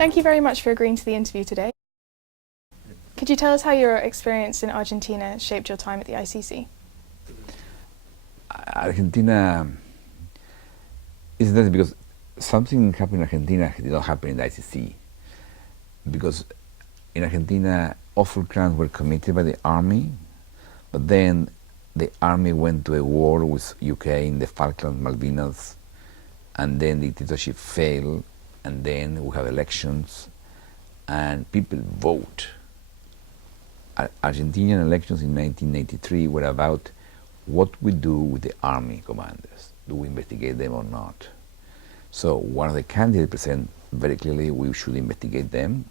Thank you very much for agreeing to the interview today. Could you tell us how your experience in Argentina shaped your time at the ICC? Argentina is interesting because something happened in Argentina did not happen in the ICC. Because in Argentina, awful crimes were committed by the army, but then the army went to a war with UK in the Falklands, Malvinas, and then the dictatorship failed, and then we have elections, and people vote. Argentinian elections in 1983 were about what we do with the army commanders. Do we investigate them or not? So one of the candidates present very clearly we should investigate them.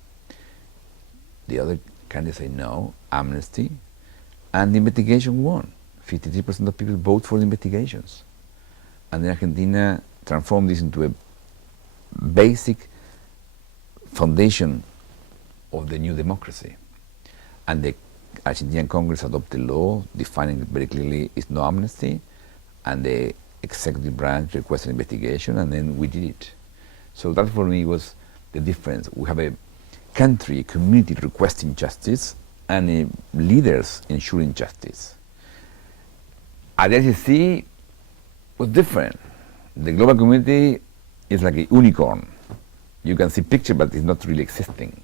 The other candidates say no, amnesty, and the investigation won. 53% of people vote for the investigations. And then Argentina transformed this into a basic foundation of the new democracy. And the Argentinian Congress adopted a law defining very clearly it's no amnesty, and the executive branch requested investigation, and then we did it. So that for me was the difference. We have a country, a community requesting justice, and leaders ensuring justice. At the ICC was different. The global community is like a unicorn. You can see picture, but it's not really existing,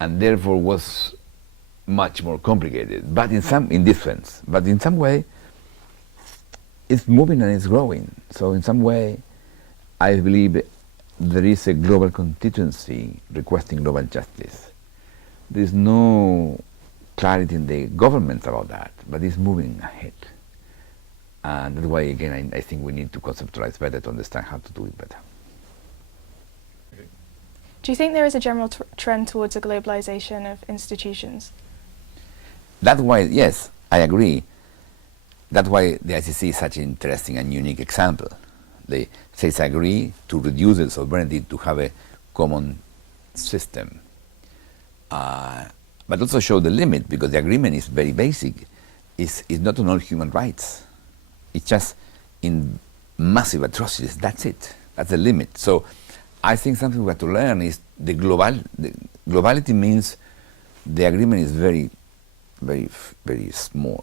and therefore was much more complicated. But in this sense, but in some way, it's moving and it's growing. So in some way, I believe there is a global constituency requesting global justice. There is no clarity in the governments about that, but it's moving ahead. And that's why, again, I think we need to conceptualize better to understand how to do it better. Do you think there is a general trend towards a globalization of institutions? That's why, yes, I agree. That's why the ICC is such an interesting and unique example. The states agree to reduce the sovereignty to have a common system, but also show the limit, because the agreement is very basic. It's not on all human rights. It's just in massive atrocities. That's it. That's the limit. So I think something we have to learn is the globality means the agreement is very, very, very small.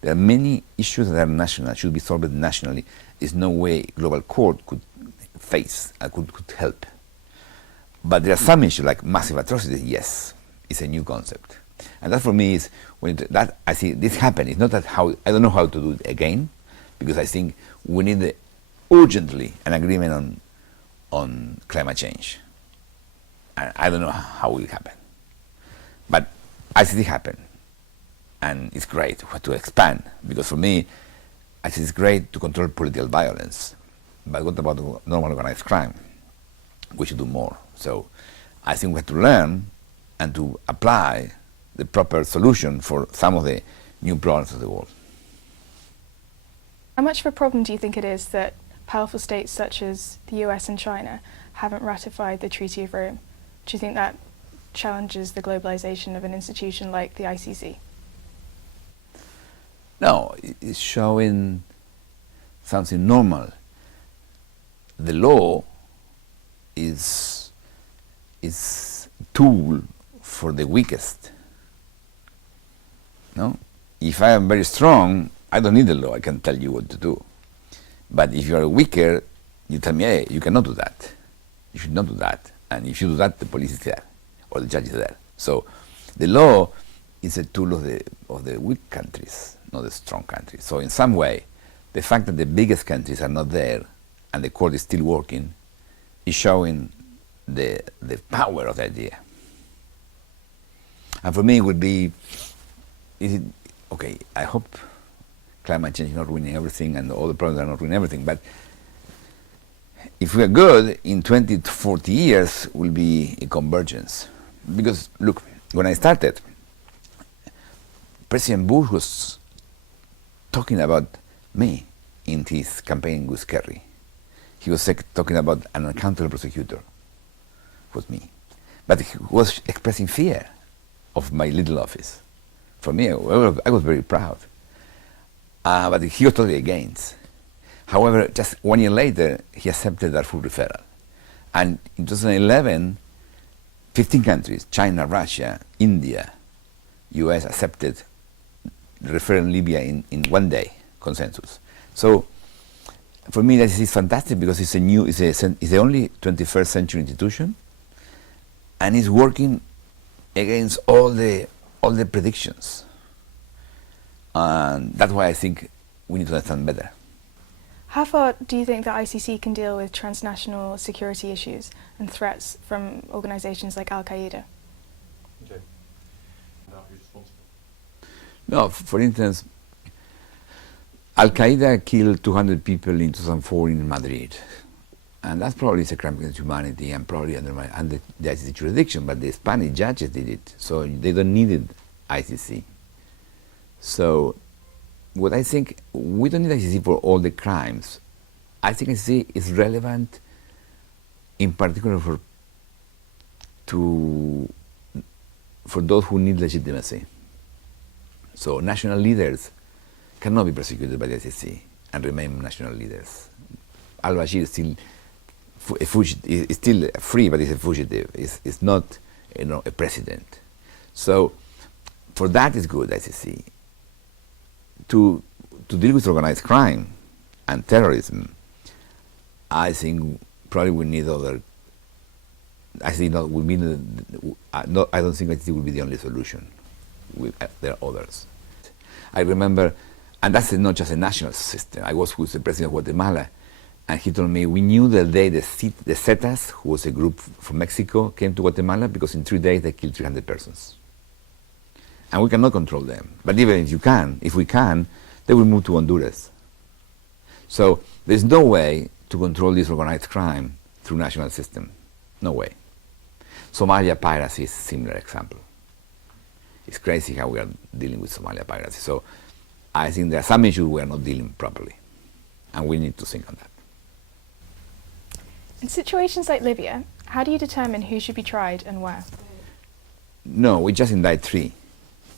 There are many issues that are national, should be solved nationally. There's no way global court could face, could help. But there are some issues like massive atrocities, yes, it's a new concept. And that for me is, when that I see this happen, it's not that I don't know how to do it again, because I think we need urgently an agreement on climate change. And I don't know how it will happen. But I see it happen. And it's great to expand, because for me, I think it's great to control political violence. But what about normal organized crime? We should do more. So I think we have to learn and to apply the proper solution for some of the new problems of the world. How much of a problem do you think it is that powerful states such as the US and China haven't ratified the Treaty of Rome? Do you think that challenges the globalization of an institution like the ICC? No, it's showing something normal. The law is a tool for the weakest. No? If I am very strong, I don't need the law, I can tell you what to do. But if you are weaker, you tell me, hey, you cannot do that. You should not do that. And if you do that, the police is there, or the judge is there. So the law is a tool of the weak countries, not the strong countries. So in some way, the fact that the biggest countries are not there and the court is still working is showing the power of the idea. And for me, it would be, okay, I hope climate change is not ruining everything and all the problems are not ruining everything, but if we are good, in 20 to 40 years will be a convergence. Because look, when I started, President Bush was talking about me in his campaign with Kerry. He was talking about an accountable prosecutor. It was me. But he was expressing fear of my little office. For me, I was very proud. But he was totally against. However, just 1 year later, he accepted that full referral. And in 2011, 15 countries, China, Russia, India, US, accepted referring Libya in 1 day consensus. So for me, this is fantastic because it's the only 21st century institution, and it's working against all the predictions. And that's why I think we need to understand better. How far do you think the ICC can deal with transnational security issues and threats from organisations like Al-Qaeda? Okay. Now who's responsible? No, for instance, Al-Qaeda killed 200 people in 2004 in Madrid. And that's probably a crime against humanity and probably under the ICC jurisdiction, but the Spanish judges did it, so they don't need it ICC. So what I think, we don't need ICC for all the crimes. I think ICC is relevant in particular for those who need legitimacy. So national leaders cannot be prosecuted by the ICC and remain national leaders. Al-Bashir is still a fugitive, is still free, but he's a fugitive. It's not, a president. So for that is good, ICC. To deal with organized crime and terrorism, I think probably we need other. I think not. We mean. I don't think ICC will be the only solution. There are others. I remember, and that's not just a national system. I was with the president of Guatemala, and he told me we knew the day the Zetas, who was a group from Mexico, came to Guatemala because in 3 days they killed 300 persons. And we cannot control them. But even if we can, they will move to Honduras. So there's no way to control this organized crime through national system. No way. Somalia piracy is a similar example. It's crazy how we are dealing with Somalia piracy. So I think there are some issues we are not dealing properly. And we need to think on that. In situations like Libya, how do you determine who should be tried and where? No, we just indict 3.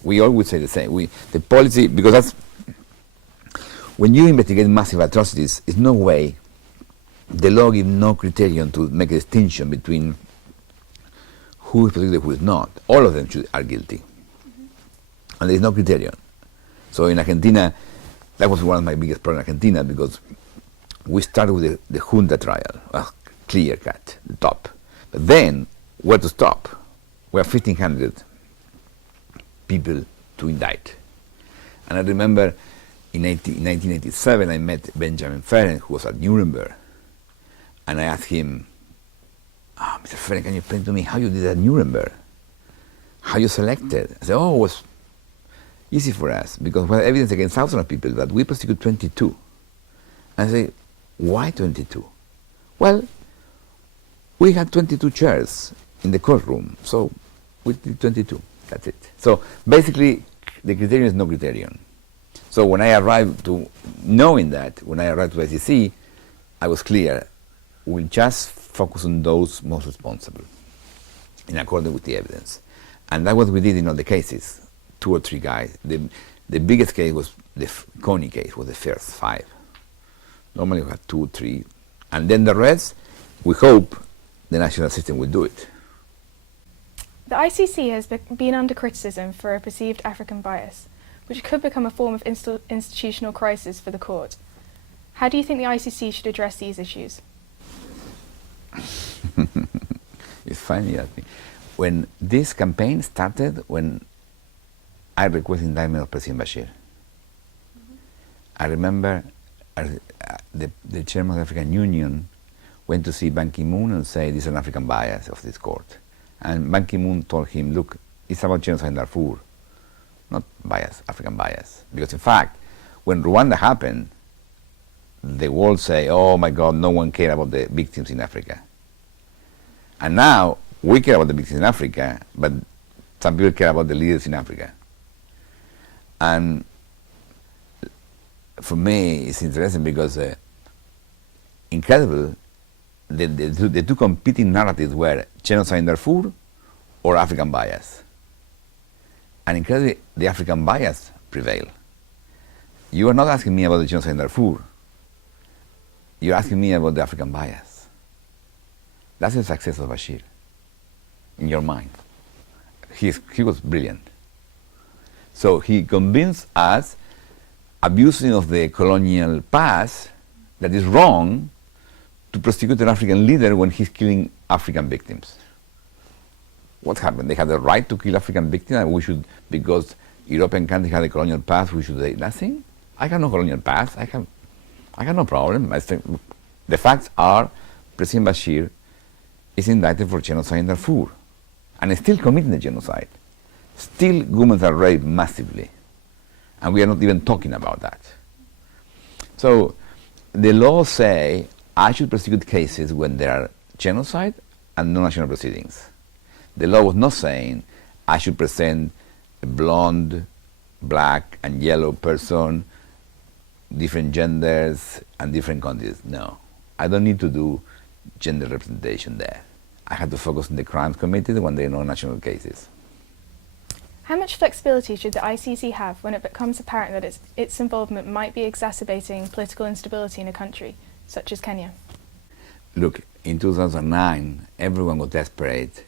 We always say the same. The policy, because that's, when you investigate massive atrocities, there's no way, the law gives no criterion to make a distinction between who is prosecuted and who is not. All of them are guilty. And there's no criterion. So in Argentina, that was one of my biggest problems in Argentina, because we started with the junta trial, clear cut, the top. But then, where to stop? We have 1,500 people to indict. And I remember in 1987 I met Benjamin Ferenc, who was at Nuremberg, and I asked him, Mr. Ferenc, can you explain to me how you did at Nuremberg? How you selected? I said, it was easy for us, because we had evidence against thousands of people, but we prosecuted 22. And I said, why 22? Well, we had 22 chairs in the courtroom, so we did 22. That's it. So basically, the criterion is no criterion. So when I arrived to knowing that, when I arrived to ICC, I was clear, we'll just focus on those most responsible, in accordance with the evidence. And that's what we did in all the cases, 2 or 3 guys. The biggest case was the Coney case, was the first 5. Normally we have 2 or 3. And then the rest, we hope the national system will do it. The ICC has been under criticism for a perceived African bias, which could become a form of institutional crisis for the court. How do you think the ICC should address these issues? It's funny, I think. When this campaign started, when I requested indictment of President Bashir, I remember the chairman of the African Union went to see Ban Ki-moon and said, this is an African bias of this court. And Ban Ki-moon told him, look, it's about genocide in Darfur, not bias, African bias. Because in fact, when Rwanda happened, the world say, oh my God, no one cared about the victims in Africa. And now, we care about the victims in Africa, but some people care about the leaders in Africa. And for me, it's interesting because incredible, the 2 competing narratives were genocide in Darfur or African bias. And incredibly, the African bias prevailed. You are not asking me about the genocide in Darfur. You're asking me about the African bias. That's the success of Bashir, in your mind. He was brilliant. So he convinced us, abusing of the colonial past, that is wrong to prosecute an African leader when he's killing African victims. What happened? They had the right to kill African victims, and we should, because European countries had a colonial past, we should say nothing? I have no colonial past. I have no problem. I think the facts are President Bashir is indicted for genocide in Darfur and is still committing the genocide. Still, women are raped massively, and we are not even talking about that. So the laws say I should prosecute cases when there are genocide and non-national proceedings. The law was not saying I should present a blonde, black, and yellow person, different genders, and different countries. No, I don't need to do gender representation there. I have to focus on the crimes committed when there are no national cases. How much flexibility should the ICC have when it becomes apparent that its involvement might be exacerbating political instability in a country, such as Kenya? Look, in 2009, everyone was desperate,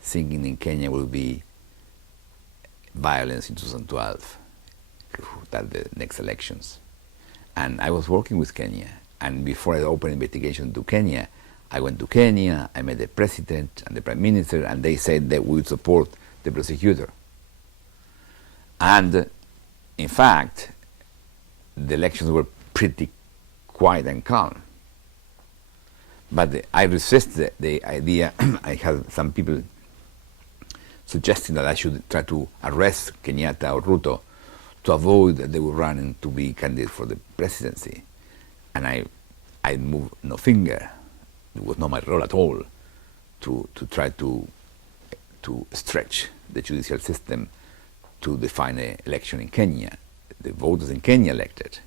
thinking in Kenya will be violence in 2012, that the next elections. And I was working with Kenya, and before I opened investigation to Kenya, I went to Kenya, I met the president and the prime minister, and they said that we would support the prosecutor. And in fact, the elections were pretty quiet and calm. But I resisted the idea. I had some people suggesting that I should try to arrest Kenyatta or Ruto to avoid that they would run to be candidates for the presidency. And I moved no finger. It was not my role at all to try to stretch the judicial system to define an election in Kenya. The voters in Kenya elected.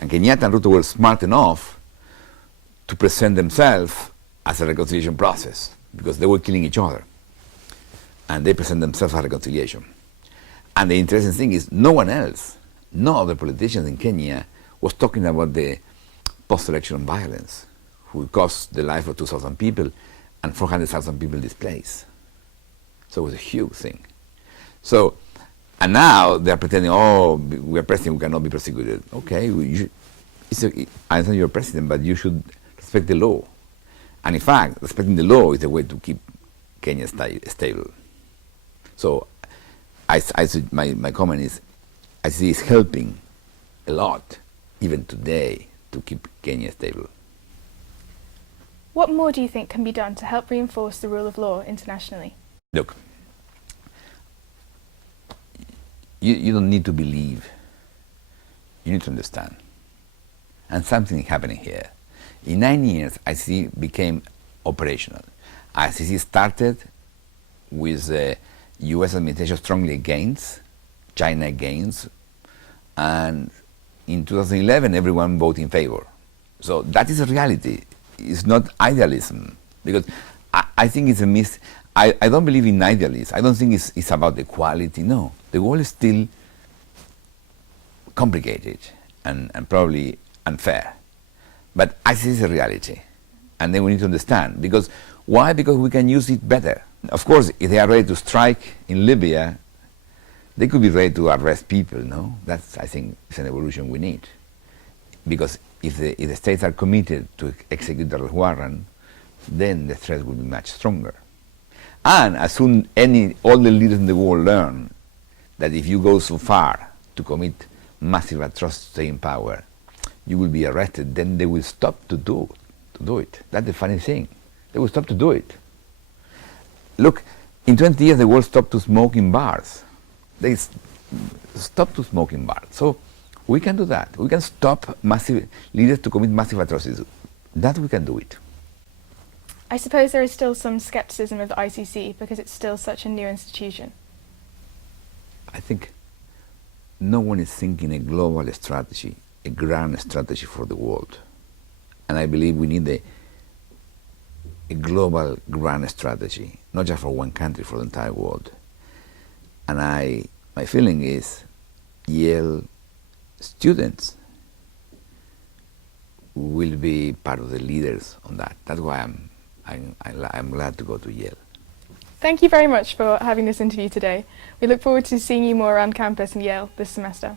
And Kenyatta and Ruto were smart enough to present themselves as a reconciliation process, because they were killing each other. And they present themselves as reconciliation. And the interesting thing is, no one else, no other politicians in Kenya was talking about the post-election violence, who cost the life of 2,000 people and 400,000 people displaced. So it was a huge thing. So, and now they're pretending, oh, we're president, we cannot be prosecuted. Okay, I understand you're president, but you should respect the law. And in fact, respecting the law is the way to keep Kenya stable. So my comment is, I see it's helping a lot, even today, to keep Kenya stable. What more do you think can be done to help reinforce the rule of law internationally? Look, you don't need to believe, you need to understand. And something is happening here. In 9 years, ICC became operational. ICC started with the US administration strongly against, China against, and in 2011 everyone voted in favor. So that is a reality. It's not idealism, because I think it's a myth. I don't believe in idealism. I don't think it's about equality. No, the world is still complicated and probably unfair. But I see it's a reality, and then we need to understand. Because why? Because we can use it better. Of course, if they are ready to strike in Libya, they could be ready to arrest people. No, that's, I think, is an evolution we need. Because if the states are committed to execute the warrant, then the threat will be much stronger. And as soon all the leaders in the world learn that if you go so far to commit massive atrocity in power, you will be arrested, then they will stop to do it. That's the funny thing. They will stop to do it. Look, in 20 years the world stopped to smoke in bars. They stopped to smoke in bars. So we can do that. We can stop massive leaders to commit massive atrocities. That we can do it. I suppose there is still some scepticism of the ICC because it's still such a new institution. I think no one is thinking a global strategy, a grand strategy for the world. And I believe we need a global grand strategy, not just for one country, for the entire world. And my feeling is Yale students will be part of the leaders on that. That's why I'm I'm glad to go to Yale. Thank you very much for having this interview today. We look forward to seeing you more around campus in Yale this semester.